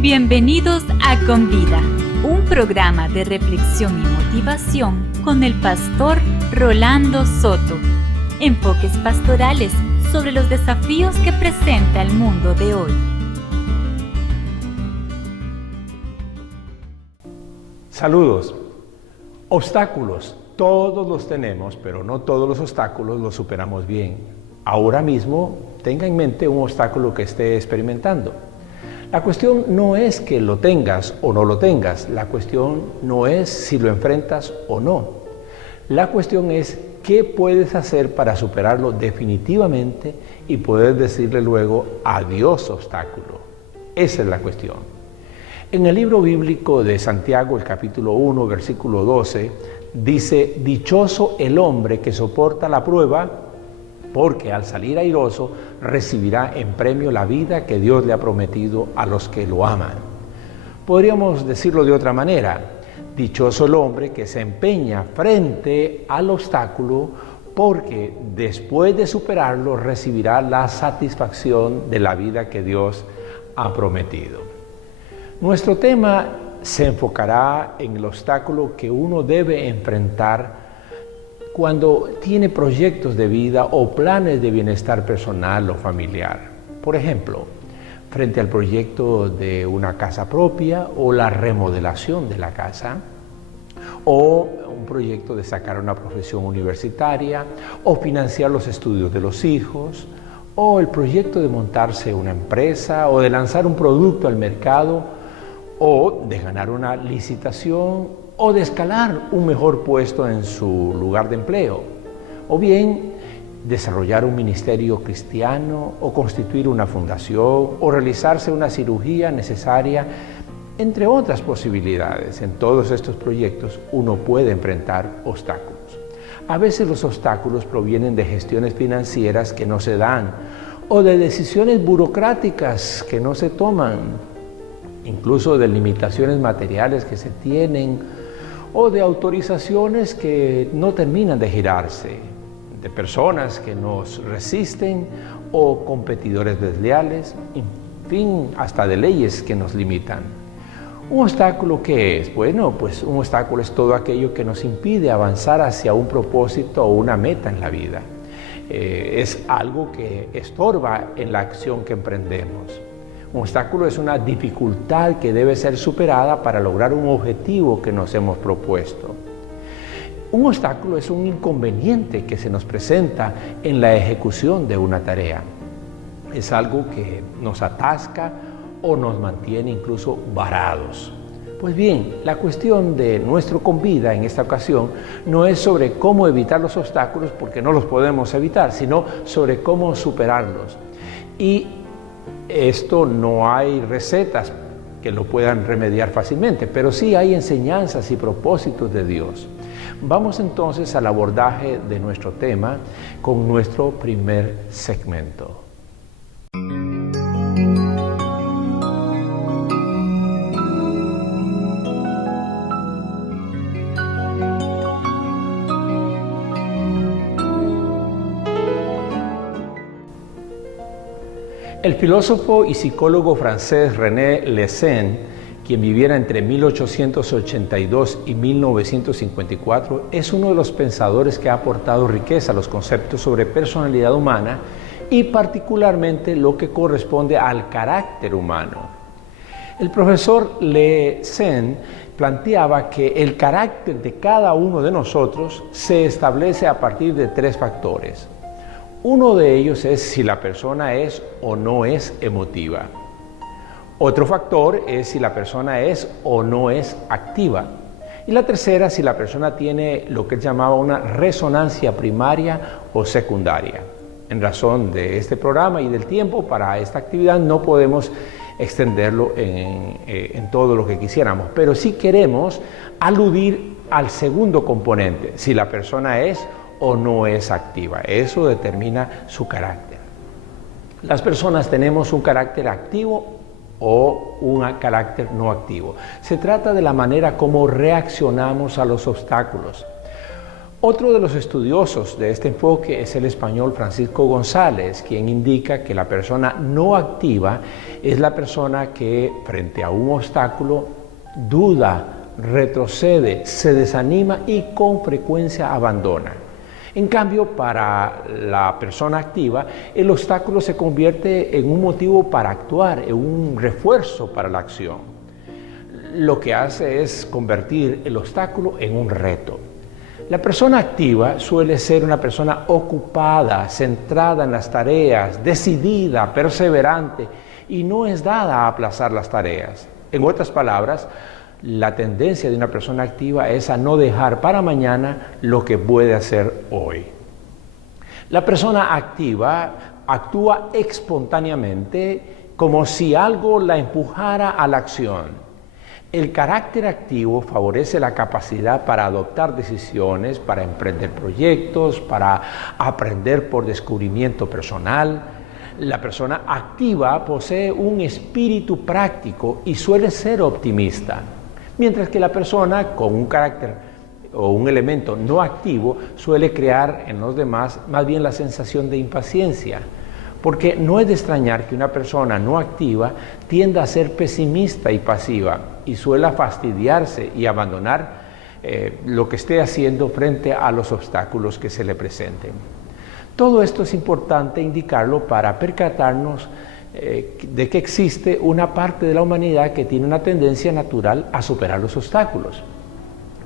Bienvenidos a Con Vida, un programa de reflexión y motivación con el pastor Rolando Soto. Enfoques pastorales sobre los desafíos que presenta el mundo de hoy. Saludos. Obstáculos, todos los tenemos, pero no todos los obstáculos los superamos bien. Ahora mismo, tenga en mente un obstáculo que esté experimentando. La cuestión no es que lo tengas o no lo tengas, la cuestión no es si lo enfrentas o no. La cuestión es qué puedes hacer para superarlo definitivamente y poder decirle luego adiós obstáculo. Esa es la cuestión. En el libro bíblico de Santiago, el capítulo 1, versículo 12, dice: dichoso el hombre que soporta la prueba, porque al salir airoso recibirá en premio la vida que Dios le ha prometido a los que lo aman. Podríamos decirlo de otra manera: dichoso el hombre que se empeña frente al obstáculo, porque después de superarlo recibirá la satisfacción de la vida que Dios ha prometido. Nuestro tema se enfocará en el obstáculo que uno debe enfrentar cuando tiene proyectos de vida o planes de bienestar personal o familiar. Por ejemplo, frente al proyecto de una casa propia o la remodelación de la casa, o un proyecto de sacar una profesión universitaria, o financiar los estudios de los hijos, o el proyecto de montarse una empresa, o de lanzar un producto al mercado, o de ganar una licitación, o de escalar un mejor puesto en su lugar de empleo, o bien desarrollar un ministerio cristiano, o constituir una fundación, o realizarse una cirugía necesaria, entre otras posibilidades. En todos estos proyectos uno puede enfrentar obstáculos. A veces los obstáculos provienen de gestiones financieras que no se dan, o de decisiones burocráticas que no se toman, incluso de limitaciones materiales que se tienen, o de autorizaciones que no terminan de girarse, de personas que nos resisten o competidores desleales, en fin, hasta de leyes que nos limitan. ¿Un obstáculo qué es? Bueno, pues un obstáculo es todo aquello que nos impide avanzar hacia un propósito o una meta en la vida. Es algo que estorba en la acción que emprendemos. Un obstáculo es una dificultad que debe ser superada para lograr un objetivo que nos hemos propuesto. Un obstáculo es un inconveniente que se nos presenta en la ejecución de una tarea. Es algo que nos atasca o nos mantiene incluso varados. Pues bien, la cuestión de nuestro Con Vida en esta ocasión no es sobre cómo evitar los obstáculos, porque no los podemos evitar, sino sobre cómo superarlos. Y esto no hay recetas que lo puedan remediar fácilmente, pero sí hay enseñanzas y propósitos de Dios. Vamos entonces al abordaje de nuestro tema con nuestro primer segmento. El filósofo y psicólogo francés René Lessen, quien viviera entre 1882 y 1954, es uno de los pensadores que ha aportado riqueza a los conceptos sobre personalidad humana y particularmente lo que corresponde al carácter humano. El profesor Lessen planteaba que el carácter de cada uno de nosotros se establece a partir de tres factores. Uno de ellos es si la persona es o no es emotiva. Otro factor es si la persona es o no es activa. Y la tercera, si la persona tiene lo que él llamaba una resonancia primaria o secundaria. En razón de este programa y del tiempo para esta actividad no podemos extenderlo en todo lo que quisiéramos, pero sí queremos aludir al segundo componente, si la persona es o no es activa. Eso determina su carácter. Las personas tenemos un carácter activo o un carácter no activo. Se trata de la manera como reaccionamos a los obstáculos. Otro de los estudiosos de este enfoque es el español Francisco González, quien indica que la persona no activa es la persona que frente a un obstáculo duda, retrocede, se desanima y con frecuencia abandona. En cambio, para la persona activa, el obstáculo se convierte en un motivo para actuar, en un refuerzo para la acción. Lo que hace es convertir el obstáculo en un reto. La persona activa suele ser una persona ocupada, centrada en las tareas, decidida, perseverante y no es dada a aplazar las tareas. En otras palabras, la tendencia de una persona activa es a no dejar para mañana lo que puede hacer hoy. La persona activa actúa espontáneamente como si algo la empujara a la acción. El carácter activo favorece la capacidad para adoptar decisiones, para emprender proyectos, para aprender por descubrimiento personal. La persona activa posee un espíritu práctico y suele ser optimista, mientras que la persona con un carácter o un elemento no activo suele crear en los demás más bien la sensación de impaciencia. Porque no es de extrañar que una persona no activa tienda a ser pesimista y pasiva y suele fastidiarse y abandonar lo que esté haciendo frente a los obstáculos que se le presenten. Todo esto es importante indicarlo para percatarnos de que existe una parte de la humanidad que tiene una tendencia natural a superar los obstáculos.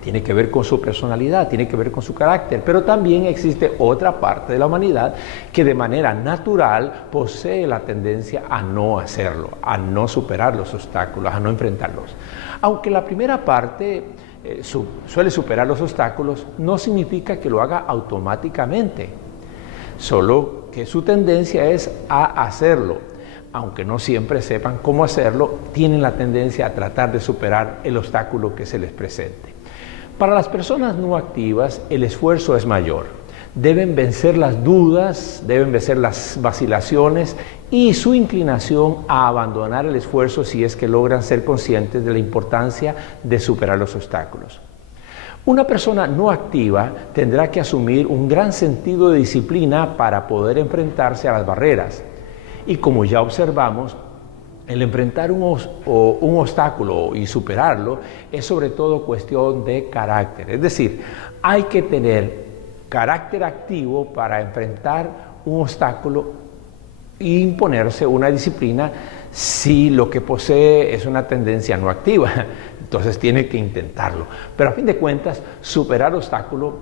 Tiene que ver con su personalidad, tiene que ver con su carácter, pero también existe otra parte de la humanidad que de manera natural posee la tendencia a no hacerlo, a no superar los obstáculos, a no enfrentarlos. Aunque la primera parte suele superar los obstáculos, no significa que lo haga automáticamente, solo que su tendencia es a hacerlo. Aunque no siempre sepan cómo hacerlo, tienen la tendencia a tratar de superar el obstáculo que se les presente. Para las personas no activas, el esfuerzo es mayor. Deben vencer las dudas, deben vencer las vacilaciones y su inclinación a abandonar el esfuerzo si es que logran ser conscientes de la importancia de superar los obstáculos. Una persona no activa tendrá que asumir un gran sentido de disciplina para poder enfrentarse a las barreras. Y como ya observamos, el enfrentar un obstáculo y superarlo es sobre todo cuestión de carácter. Es decir, hay que tener carácter activo para enfrentar un obstáculo e imponerse una disciplina si lo que posee es una tendencia no activa. Entonces tiene que intentarlo. Pero a fin de cuentas, superar obstáculos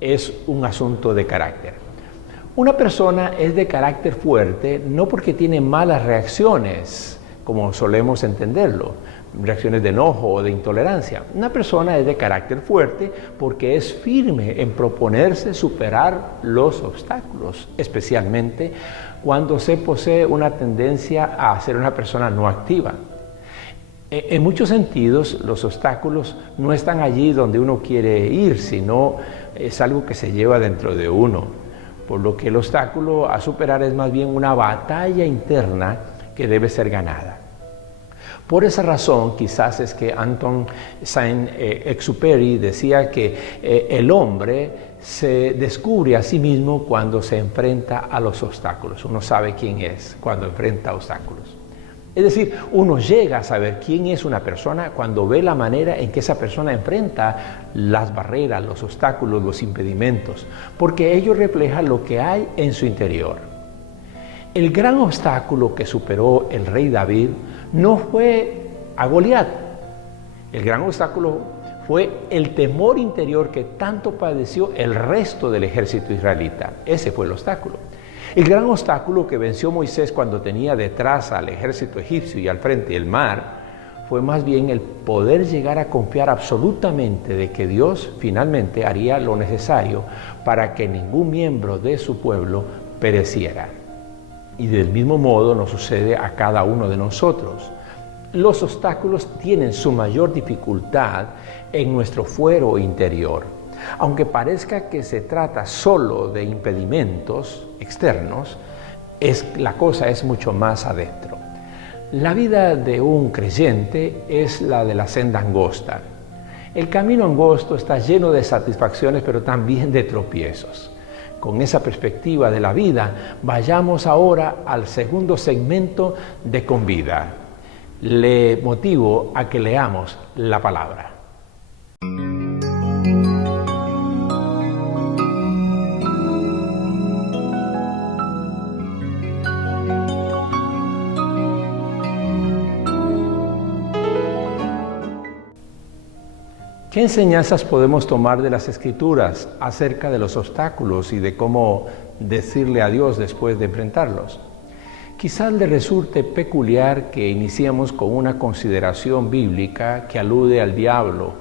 es un asunto de carácter. Una persona es de carácter fuerte no porque tiene malas reacciones, como solemos entenderlo, reacciones de enojo o de intolerancia. Una persona es de carácter fuerte porque es firme en proponerse superar los obstáculos, especialmente cuando se posee una tendencia a ser una persona no activa. En muchos sentidos, los obstáculos no están allí donde uno quiere ir, sino es algo que se lleva dentro de uno. Por lo que el obstáculo a superar es más bien una batalla interna que debe ser ganada. Por esa razón, quizás es que Anton Saint-Exupéry decía que el hombre se descubre a sí mismo cuando se enfrenta a los obstáculos. Uno sabe quién es cuando enfrenta obstáculos. Es decir, uno llega a saber quién es una persona cuando ve la manera en que esa persona enfrenta las barreras, los obstáculos, los impedimentos, porque ello refleja lo que hay en su interior. El gran obstáculo que superó el rey David no fue a Goliat. El gran obstáculo fue el temor interior que tanto padeció el resto del ejército israelita. Ese fue el obstáculo. El gran obstáculo que venció Moisés cuando tenía detrás al ejército egipcio y al frente el mar fue más bien el poder llegar a confiar absolutamente de que Dios finalmente haría lo necesario para que ningún miembro de su pueblo pereciera. Y del mismo modo nos sucede a cada uno de nosotros. Los obstáculos tienen su mayor dificultad en nuestro fuero interior. Aunque parezca que se trata solo de impedimentos externos, la cosa es mucho más adentro. La vida de un creyente es la de la senda angosta. El camino angosto está lleno de satisfacciones, pero también de tropiezos. Con esa perspectiva de la vida, vayamos ahora al segundo segmento de Con Vida. Le motivo a que leamos la palabra. ¿Qué enseñanzas podemos tomar de las Escrituras acerca de los obstáculos y de cómo decirle a Dios después de enfrentarlos? Quizás le resulte peculiar que iniciemos con una consideración bíblica que alude al diablo,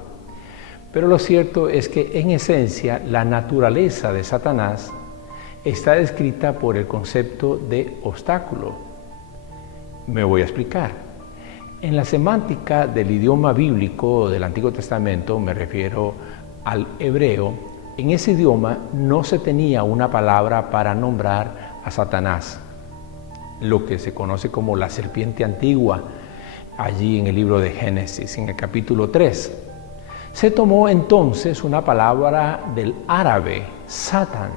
pero lo cierto es que en esencia la naturaleza de Satanás está descrita por el concepto de obstáculo. Me voy a explicar. En la semántica del idioma bíblico del Antiguo Testamento, me refiero al hebreo, en ese idioma no se tenía una palabra para nombrar a Satanás, lo que se conoce como la serpiente antigua, allí en el libro de Génesis, en el capítulo 3. Se tomó entonces una palabra del árabe, Satán.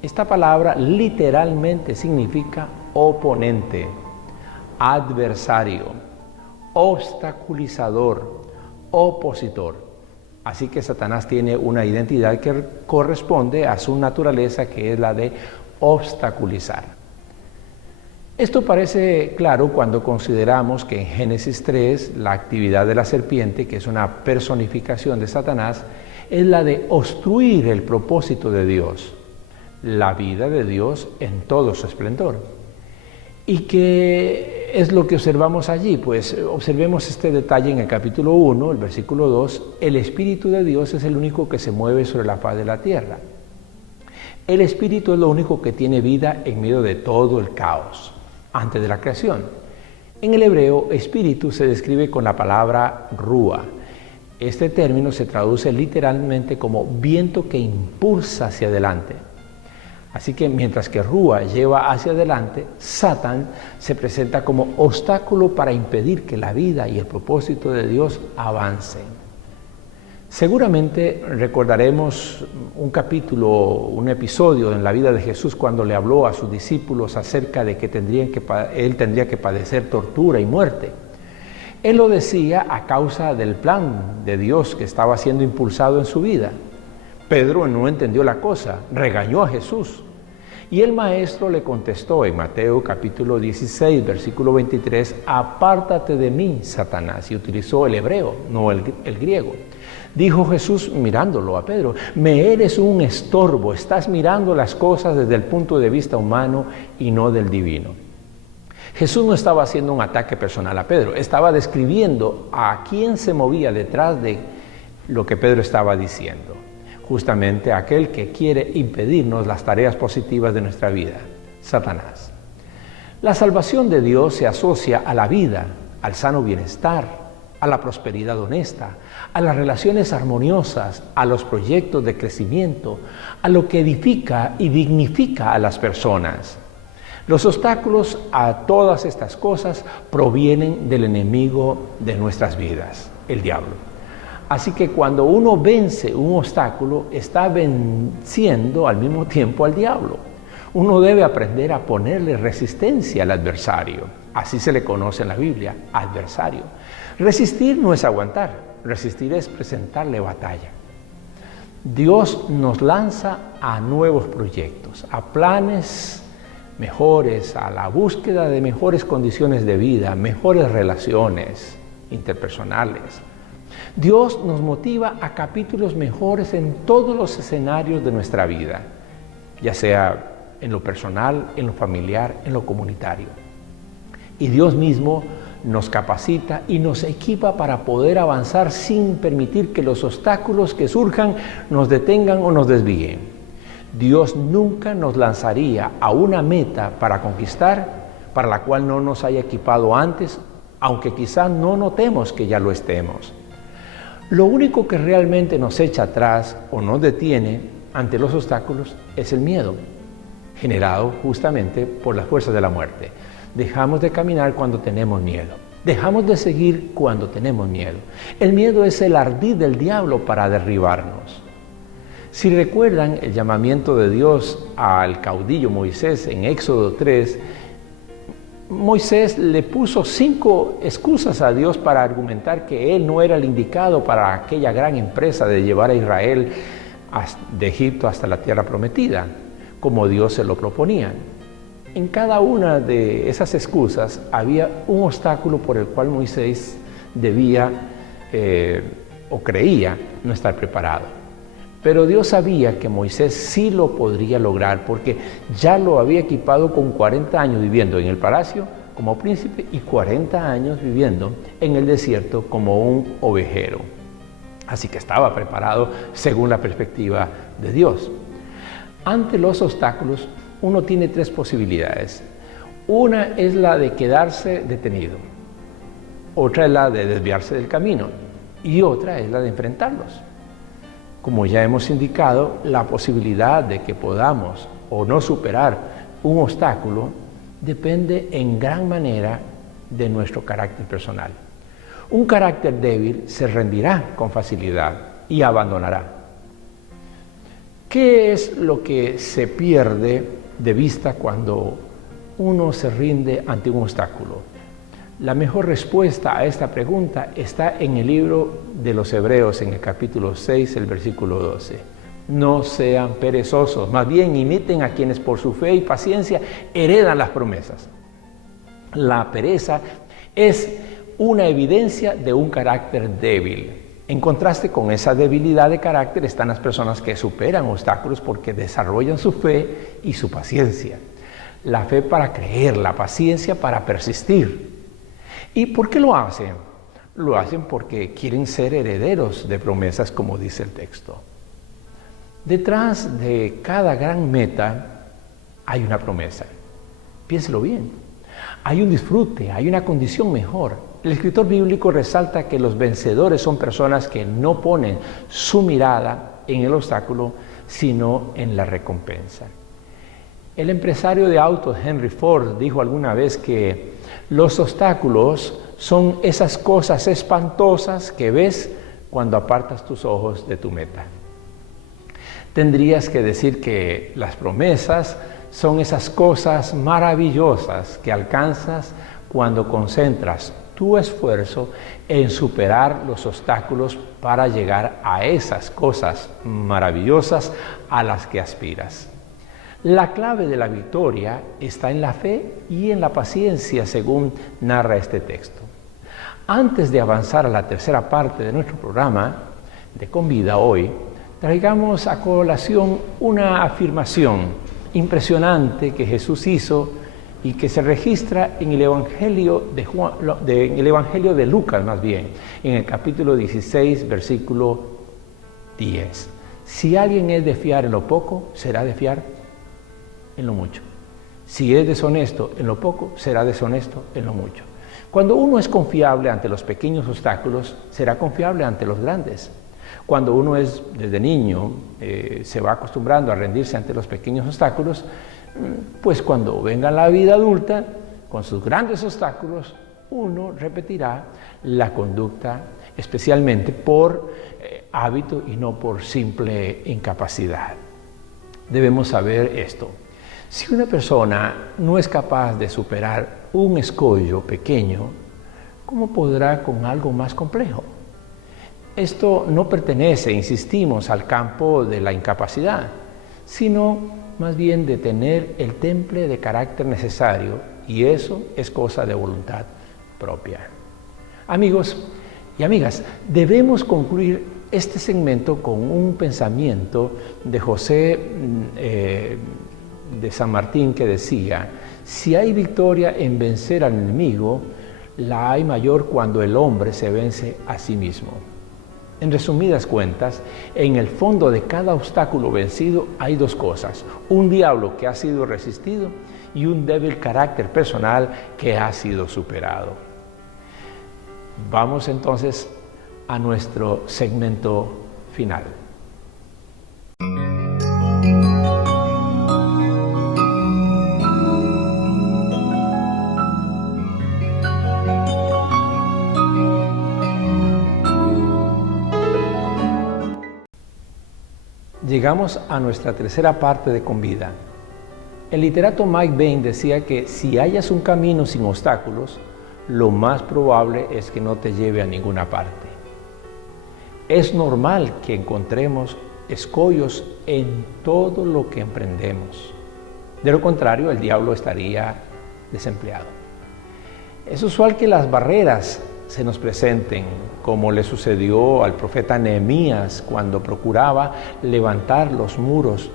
Esta palabra literalmente significa oponente, adversario, obstaculizador, opositor. Así que Satanás tiene una identidad que corresponde a su naturaleza, que es la de obstaculizar. Esto parece claro cuando consideramos que en Génesis 3 la actividad de la serpiente, que es una personificación de Satanás, es la de obstruir el propósito de Dios, la vida de Dios en todo su esplendor. ¿Y qué es lo que observamos allí? Pues observemos este detalle en el capítulo 1, el versículo 2. El Espíritu de Dios es el único que se mueve sobre la faz de la tierra. El Espíritu es lo único que tiene vida en medio de todo el caos, antes de la creación. En el hebreo, espíritu se describe con la palabra rúa. Este término se traduce literalmente como viento que impulsa hacia adelante. Así que mientras que Rúa lleva hacia adelante, Satán se presenta como obstáculo para impedir que la vida y el propósito de Dios avancen. Seguramente recordaremos un capítulo, un episodio en la vida de Jesús cuando le habló a sus discípulos acerca de que él tendría que padecer tortura y muerte. Él lo decía a causa del plan de Dios que estaba siendo impulsado en su vida. Pedro no entendió la cosa, regañó a Jesús. Y el maestro le contestó en Mateo capítulo 16, versículo 23, apártate de mí, Satanás, y utilizó el hebreo, no el griego. Dijo Jesús mirándolo a Pedro, me eres un estorbo, estás mirando las cosas desde el punto de vista humano y no del divino. Jesús no estaba haciendo un ataque personal a Pedro, estaba describiendo a quién se movía detrás de lo que Pedro estaba diciendo. Justamente aquel que quiere impedirnos las tareas positivas de nuestra vida, Satanás. La salvación de Dios se asocia a la vida, al sano bienestar, a la prosperidad honesta, a las relaciones armoniosas, a los proyectos de crecimiento, a lo que edifica y dignifica a las personas. Los obstáculos a todas estas cosas provienen del enemigo de nuestras vidas, el diablo. Así que cuando uno vence un obstáculo, está venciendo al mismo tiempo al diablo. Uno debe aprender a ponerle resistencia al adversario. Así se le conoce en la Biblia, adversario. Resistir no es aguantar, resistir es presentarle batalla. Dios nos lanza a nuevos proyectos, a planes mejores, a la búsqueda de mejores condiciones de vida, mejores relaciones interpersonales. Dios nos motiva a capítulos mejores en todos los escenarios de nuestra vida, ya sea en lo personal, en lo familiar, en lo comunitario. Y Dios mismo nos capacita y nos equipa para poder avanzar sin permitir que los obstáculos que surjan nos detengan o nos desvíen. Dios nunca nos lanzaría a una meta para conquistar para la cual no nos haya equipado antes, aunque quizás no notemos que ya lo estemos. Lo único que realmente nos echa atrás o nos detiene ante los obstáculos es el miedo, generado justamente por las fuerzas de la muerte. Dejamos de caminar cuando tenemos miedo. Dejamos de seguir cuando tenemos miedo. El miedo es el ardid del diablo para derribarnos. Si recuerdan el llamamiento de Dios al caudillo Moisés en Éxodo 3, Moisés le puso 5 excusas a Dios para argumentar que él no era el indicado para aquella gran empresa de llevar a Israel de Egipto hasta la tierra prometida, como Dios se lo proponía. En cada una de esas excusas había un obstáculo por el cual Moisés debía o creía no estar preparado. Pero Dios sabía que Moisés sí lo podría lograr porque ya lo había equipado con 40 años viviendo en el palacio como príncipe y 40 años viviendo en el desierto como un ovejero. Así que estaba preparado según la perspectiva de Dios. Ante los obstáculos, uno tiene 3 posibilidades. Una es la de quedarse detenido, otra es la de desviarse del camino y otra es la de enfrentarlos. Como ya hemos indicado, la posibilidad de que podamos o no superar un obstáculo depende en gran manera de nuestro carácter personal. Un carácter débil se rendirá con facilidad y abandonará. ¿Qué es lo que se pierde de vista cuando uno se rinde ante un obstáculo? La mejor respuesta a esta pregunta está en el libro de los Hebreos, en el capítulo 6, el versículo 12. No sean perezosos, más bien imiten a quienes por su fe y paciencia heredan las promesas. La pereza es una evidencia de un carácter débil. En contraste con esa debilidad de carácter están las personas que superan obstáculos porque desarrollan su fe y su paciencia. La fe para creer, la paciencia para persistir. ¿Y por qué lo hacen? Lo hacen porque quieren ser herederos de promesas, como dice el texto. Detrás de cada gran meta hay una promesa. Piénselo bien. Hay un disfrute, hay una condición mejor. El escritor bíblico resalta que los vencedores son personas que no ponen su mirada en el obstáculo, sino en la recompensa. El empresario de autos Henry Ford dijo alguna vez que los obstáculos son esas cosas espantosas que ves cuando apartas tus ojos de tu meta. Tendrías que decir que las promesas son esas cosas maravillosas que alcanzas cuando concentras tu esfuerzo en superar los obstáculos para llegar a esas cosas maravillosas a las que aspiras. La clave de la victoria está en la fe y en la paciencia, según narra este texto. Antes de avanzar a la tercera parte de nuestro programa de Con Vida hoy, traigamos a colación una afirmación impresionante que Jesús hizo y que se registra en el Evangelio de Lucas, más bien, en el capítulo 16, versículo 10. Si alguien es de fiar en lo poco, será de fiar en lo mucho. Si es deshonesto en lo poco, será deshonesto en lo mucho. Cuando uno es confiable ante los pequeños obstáculos, será confiable ante los grandes. Cuando uno es desde niño, se va acostumbrando a rendirse ante los pequeños obstáculos, pues cuando venga la vida adulta, con sus grandes obstáculos, uno repetirá la conducta, especialmente por hábito y no por simple incapacidad. Debemos saber esto. Si una persona no es capaz de superar un escollo pequeño, ¿cómo podrá con algo más complejo? Esto no pertenece, insistimos, al campo de la incapacidad, sino más bien de tener el temple de carácter necesario, y eso es cosa de voluntad propia. Amigos y amigas, debemos concluir este segmento con un pensamiento de José de San Martín que decía: si hay victoria en vencer al enemigo, la hay mayor cuando el hombre se vence a sí mismo. En resumidas cuentas, en el fondo de cada obstáculo vencido hay 2 cosas: un diablo que ha sido resistido y un débil carácter personal que ha sido superado. Vamos entonces a nuestro segmento final. Llegamos a nuestra tercera parte de Con Vida. El literato Mike Bain decía que si hallas un camino sin obstáculos, lo más probable es que no te lleve a ninguna parte. Es normal que encontremos escollos en todo lo que emprendemos. De lo contrario, el diablo estaría desempleado. Es usual que las barreras se nos presenten, como le sucedió al profeta Nehemías cuando procuraba levantar los muros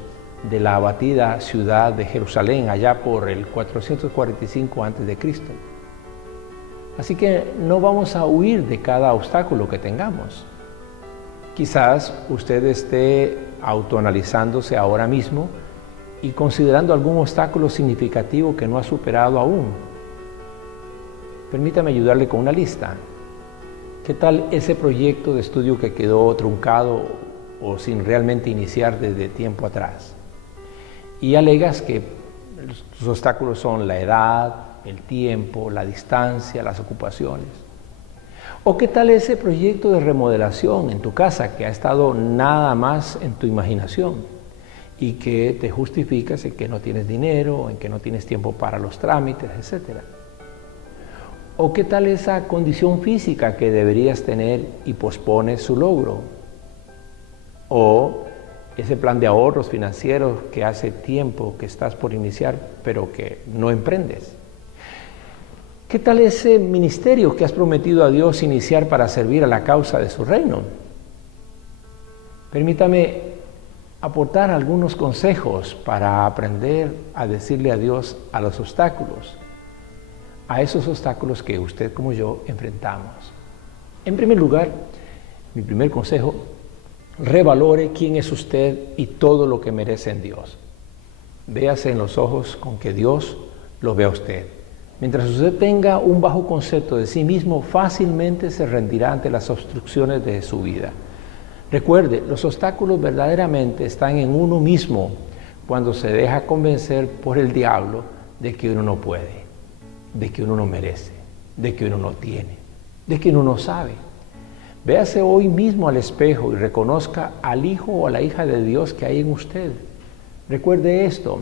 de la abatida ciudad de Jerusalén allá por el 445 a.C. Así que no vamos a huir de cada obstáculo que tengamos. Quizás usted esté autoanalizándose ahora mismo y considerando algún obstáculo significativo que no ha superado aún. Permítame ayudarle con una lista. ¿Qué tal ese proyecto de estudio que quedó truncado o sin realmente iniciar desde tiempo atrás? Y alegas que tus obstáculos son la edad, el tiempo, la distancia, las ocupaciones. ¿O qué tal ese proyecto de remodelación en tu casa que ha estado nada más en tu imaginación y que te justificas en que no tienes dinero, en que no tienes tiempo para los trámites, etcétera? ¿O qué tal esa condición física que deberías tener y pospones su logro? ¿O ese plan de ahorros financieros que hace tiempo que estás por iniciar, pero que no emprendes? ¿Qué tal ese ministerio que has prometido a Dios iniciar para servir a la causa de su reino? Permítame aportar algunos consejos para aprender a decirle adiós a los obstáculos, a esos obstáculos que usted como yo enfrentamos. En primer lugar, mi primer consejo: revalore quién es usted y todo lo que merece en Dios. Véase en los ojos con que Dios lo ve a usted. Mientras usted tenga un bajo concepto de sí mismo, fácilmente se rendirá ante las obstrucciones de su vida. Recuerde, los obstáculos verdaderamente están en uno mismo cuando se deja convencer por el diablo de que uno no puede, de que uno no merece, de que uno no tiene, de que uno no sabe. Véase hoy mismo al espejo y reconozca al hijo o a la hija de Dios que hay en usted. Recuerde esto: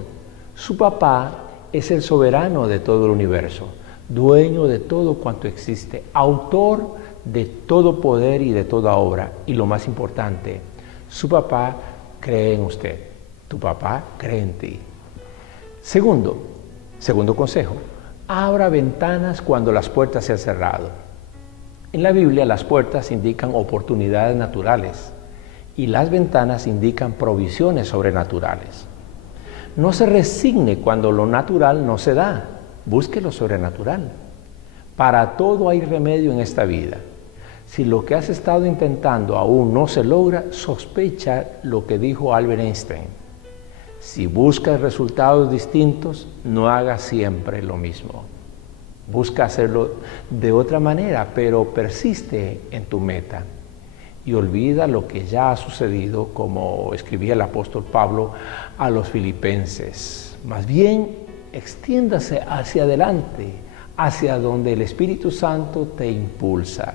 su papá es el soberano de todo el universo, dueño de todo cuanto existe, autor de todo poder y de toda obra. Y lo más importante, su papá cree en usted, tu papá cree en ti. Segundo consejo: abra ventanas cuando las puertas se han cerrado. En la Biblia las puertas indican oportunidades naturales y las ventanas indican provisiones sobrenaturales. No se resigne cuando lo natural no se da, busque lo sobrenatural. Para todo hay remedio en esta vida. Si lo que has estado intentando aún no se logra, sospecha lo que dijo Albert Einstein: si buscas resultados distintos, no hagas siempre lo mismo. Busca hacerlo de otra manera, pero persiste en tu meta. Y olvida lo que ya ha sucedido, como escribía el apóstol Pablo a los filipenses. Más bien, extiéndase hacia adelante, hacia donde el Espíritu Santo te impulsa.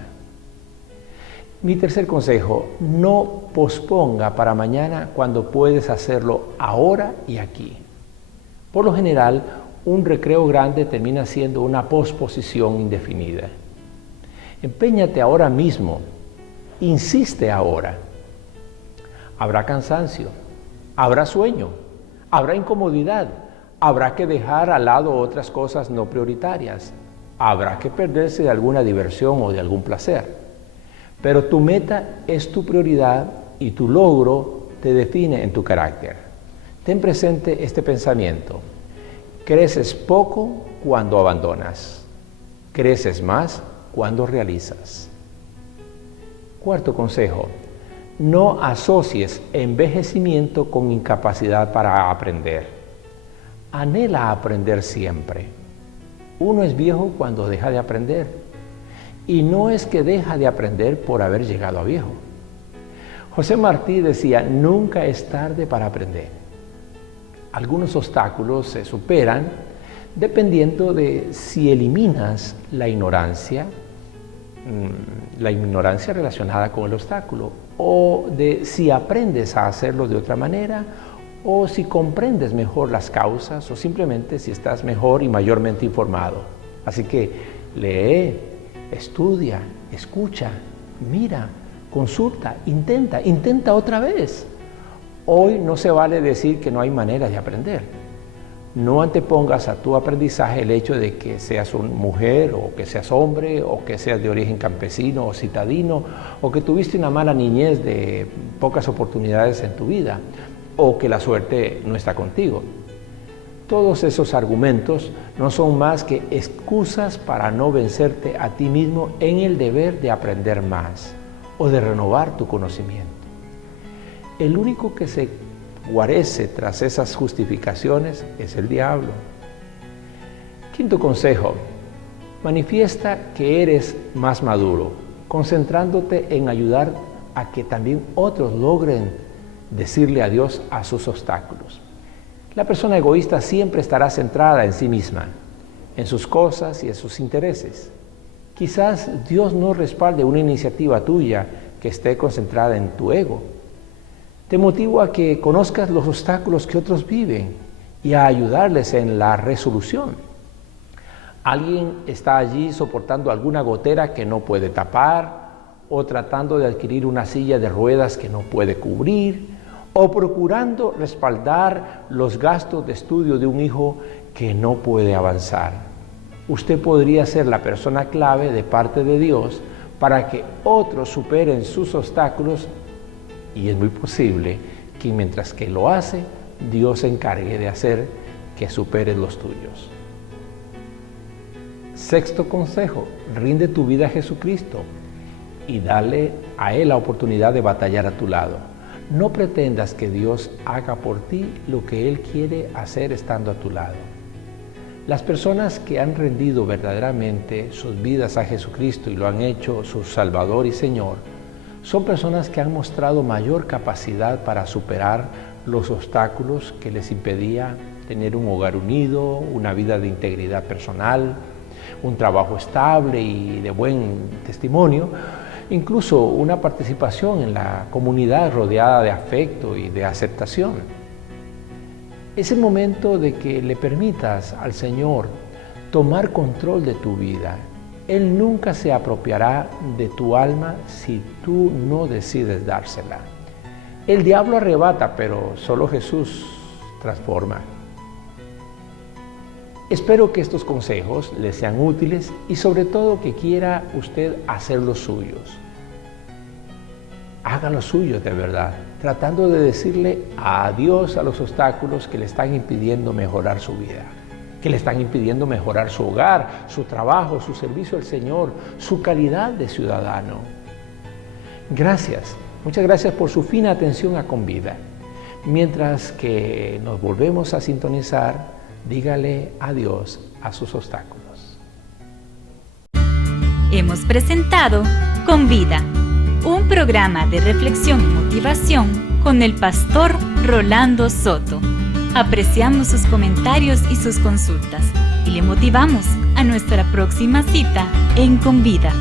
Mi tercer consejo: no posponga para mañana cuando puedes hacerlo ahora y aquí. Por lo general, un recreo grande termina siendo una posposición indefinida. Empeñate ahora mismo. Insiste ahora. Habrá cansancio, habrá sueño, habrá incomodidad, habrá que dejar al lado otras cosas no prioritarias, habrá que perderse de alguna diversión o de algún placer. Pero tu meta es tu prioridad y tu logro te define en tu carácter. Ten presente este pensamiento: creces poco cuando abandonas, creces más cuando realizas. Cuarto consejo: no asocies envejecimiento con incapacidad para aprender. Anhela aprender siempre. Uno es viejo cuando deja de aprender. Y no es que deja de aprender por haber llegado a viejo. José Martí decía: nunca es tarde para aprender. Algunos obstáculos se superan dependiendo de si eliminas la ignorancia, la ignorancia relacionada con el obstáculo, o de si aprendes a hacerlo de otra manera, o si comprendes mejor las causas, o simplemente si estás mejor y mayormente informado. Así que lee, estudia, escucha, mira, consulta, intenta otra vez. Hoy no se vale decir que no hay manera de aprender. No antepongas a tu aprendizaje el hecho de que seas una mujer, o que seas hombre, o que seas de origen campesino o citadino, o que tuviste una mala niñez de pocas oportunidades en tu vida, o que la suerte no está contigo. Todos esos argumentos no son más que excusas para no vencerte a ti mismo en el deber de aprender más o de renovar tu conocimiento. El único que se guarece tras esas justificaciones es el diablo. Quinto consejo: manifiesta que eres más maduro, concentrándote en ayudar a que también otros logren decirle adiós a sus obstáculos. La persona egoísta siempre estará centrada en sí misma, en sus cosas y en sus intereses. Quizás Dios no respalde una iniciativa tuya que esté concentrada en tu ego. Te motivo a que conozcas los obstáculos que otros viven y a ayudarles en la resolución. Alguien está allí soportando alguna gotera que no puede tapar, o tratando de adquirir una silla de ruedas que no puede cubrir, o procurando respaldar los gastos de estudio de un hijo que no puede avanzar. Usted podría ser la persona clave de parte de Dios para que otros superen sus obstáculos, y es muy posible que mientras que lo hace, Dios se encargue de hacer que superes los tuyos. Sexto consejo: rinde tu vida a Jesucristo y dale a Él la oportunidad de batallar a tu lado. No pretendas que Dios haga por ti lo que Él quiere hacer estando a tu lado. Las personas que han rendido verdaderamente sus vidas a Jesucristo y lo han hecho su Salvador y Señor, son personas que han mostrado mayor capacidad para superar los obstáculos que les impedía tener un hogar unido, una vida de integridad personal, un trabajo estable y de buen testimonio, incluso una participación en la comunidad rodeada de afecto y de aceptación. Es el momento de que le permitas al Señor tomar control de tu vida. Él nunca se apropiará de tu alma si tú no decides dársela. El diablo arrebata, pero solo Jesús transforma. Espero que estos consejos les sean útiles y sobre todo que quiera usted hacer los suyos. Haga los suyos de verdad, tratando de decirle adiós a los obstáculos que le están impidiendo mejorar su vida, que le están impidiendo mejorar su hogar, su trabajo, su servicio al Señor, su calidad de ciudadano. Gracias, muchas gracias por su fina atención a Convida. Mientras que nos volvemos a sintonizar, dígale adiós a sus obstáculos. Hemos presentado Convida, un programa de reflexión y motivación con el pastor Rolando Soto. Apreciamos sus comentarios y sus consultas y le motivamos a nuestra próxima cita en Convida.